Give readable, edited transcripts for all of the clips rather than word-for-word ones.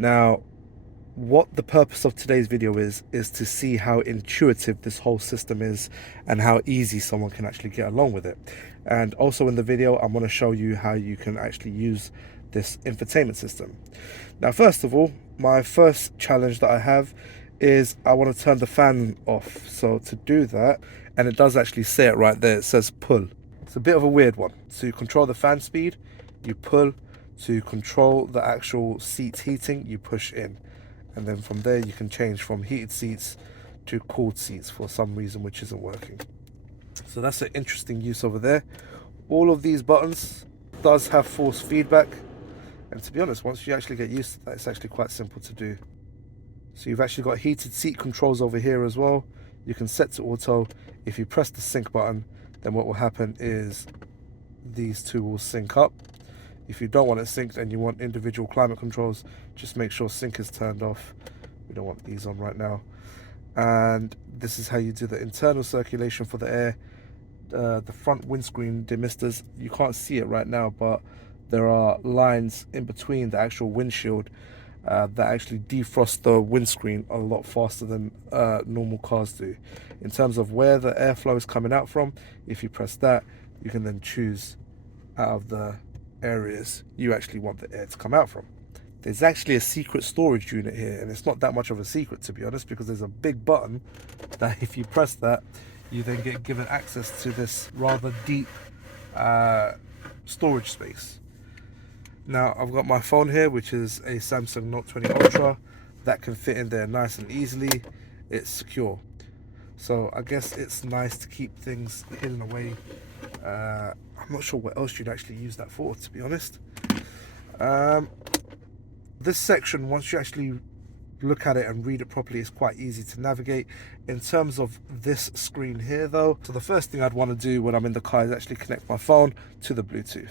Now, what the purpose of today's video is to see how intuitive this whole system is and how easy someone can actually get along with it. And also in the video, I'm going to show you how you can actually use this infotainment system. Now, first of all, my first challenge that I have is I want to turn the fan off. So to do that, and it does actually say it right there, it says pull. It's a bit of a weird one. So you control the fan speed, you pull. To control the actual seat heating, you push in. And then from there you can change from heated seats to cooled seats for some reason which isn't working. So that's an interesting use over there. All of these buttons does have force feedback, and to be honest, once you actually get used to that, it's actually quite simple to do. So you've actually got heated seat controls over here as well. You can set to auto. If you press the sync button, then what will happen is these two will sync up. If you don't want it synced and you want individual climate controls, just make sure sync is turned off. We don't want these on right now. And this is how you do the internal circulation for the air. The front windscreen demisters, you can't see it right now, but there are lines in between the actual windshield that actually defrost the windscreen a lot faster than normal cars do. In terms of where the airflow is coming out from, if you press that, you can then choose out of the areas you actually want the air to come out from. There's actually a secret storage unit here, and it's not that much of a secret, to be honest, because there's a big button that if you press that, you then get given access to this rather deep storage space. Now I've got my phone here, which is a Samsung Note 20 Ultra, that can fit in there nice and easily. It's secure, so I guess it's nice to keep things hidden away. I'm not sure what else you'd actually use that for, to be honest. This section, once you actually look at it and read it properly, is quite easy to navigate. In terms of this screen here though, so the first thing I'd want to do when I'm in the car is actually connect my phone to the Bluetooth.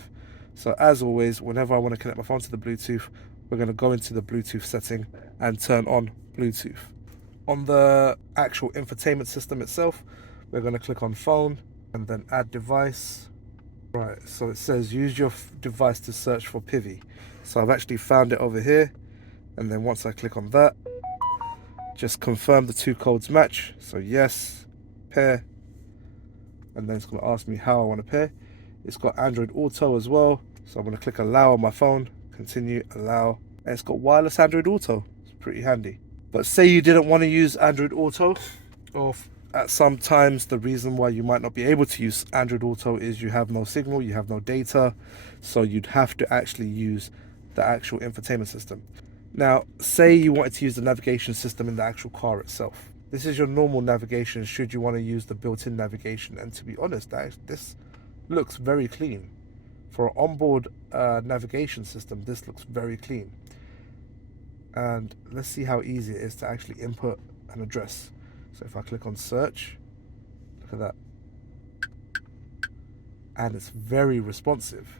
So as always, whenever I want to connect my phone to the Bluetooth, we're going to go into the Bluetooth setting and turn on Bluetooth. On the actual infotainment system itself, we're going to click on phone and then add device. Right, so it says use your device to search for Pivi. So I've actually found it over here, and then once I click on that, just confirm the two codes match. So yes, pair, and then it's going to ask me how I want to pair. It's got Android Auto as well, so I'm going to click allow on my phone, continue, allow, and it's got wireless Android Auto. It's pretty handy. But say you didn't want to use Android Auto, or at some times the reason why you might not be able to use Android Auto is you have no signal, you have no data, so you'd have to actually use the actual infotainment system. Now, say you wanted to use the navigation system in the actual car itself. This is your normal navigation should you want to use the built-in navigation, and to be honest, this looks very clean. For an onboard navigation system, this looks very clean. And let's see how easy it is to actually input an address. So if I click on search, look at that. And it's very responsive.